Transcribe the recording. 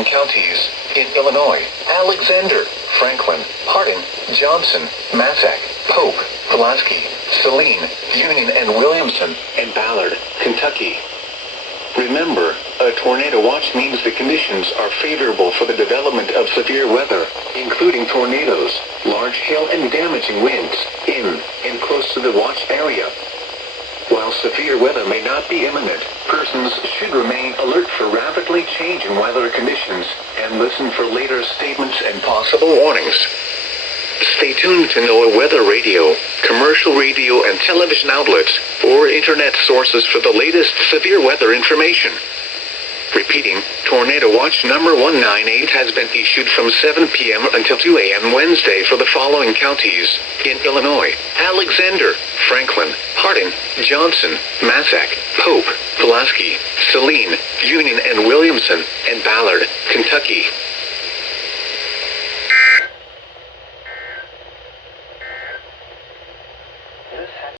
following counties in Illinois: Alexander, Franklin, Hardin, Johnson, Massac, Pope, Pulaski, Saline, Union and Williamson, and Ballard, Kentucky. Remember, a tornado watch means the conditions are favorable for the development of severe weather, including tornadoes, large hail and damaging winds, in and close to the watch area. While severe weather may not be imminent, persons should remain alert for rapidly changing weather conditions and listen for later statements and possible warnings. Stay tuned to NOAA weather radio, commercial radio and television outlets, or internet sources for the latest severe weather information. Repeating, Tornado Watch number 198 has been issued from 7 p.m. until 2 a.m. Wednesday for the following counties in Illinois: Alexander, Franklin, Hardin, Johnson, Massac, Pope, Pulaski, Saline, Union and Williamson, and Ballard, Kentucky.